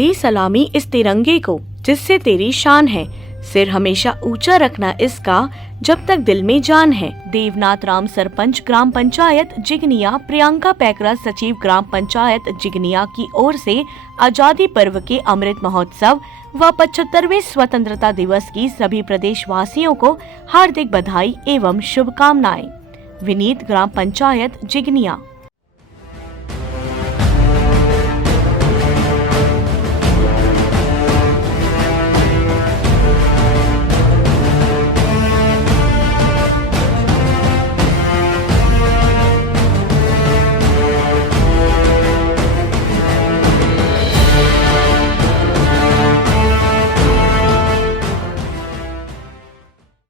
दे सलामी इस तिरंगे को जिससे तेरी शान है, सिर हमेशा ऊंचा रखना इसका जब तक दिल में जान है। देवनाथ राम सरपंच ग्राम पंचायत जिगनिया, प्रियंका पैकरा सचिव ग्राम पंचायत जिगनिया की ओर से आजादी पर्व के अमृत महोत्सव व 75वें स्वतंत्रता दिवस की सभी प्रदेशवासियों को हार्दिक बधाई एवं शुभकामनाएं। विनीत, ग्राम पंचायत जिगनिया।